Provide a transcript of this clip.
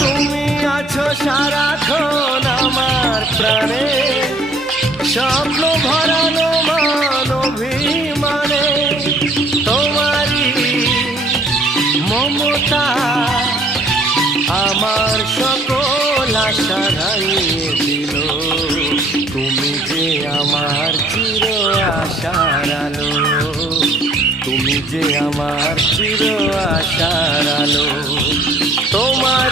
তুমি আছো সারাক্ষণ আমার প্রাণে, স্বপ্ন ভরানো মান অভিমানে, তোমারই মমতা আমার সকল আশা হারিয়ে দিল। তুমি যে আমার চির আশার আলো, তুমি যে আমার চির আশার আলো, তোমার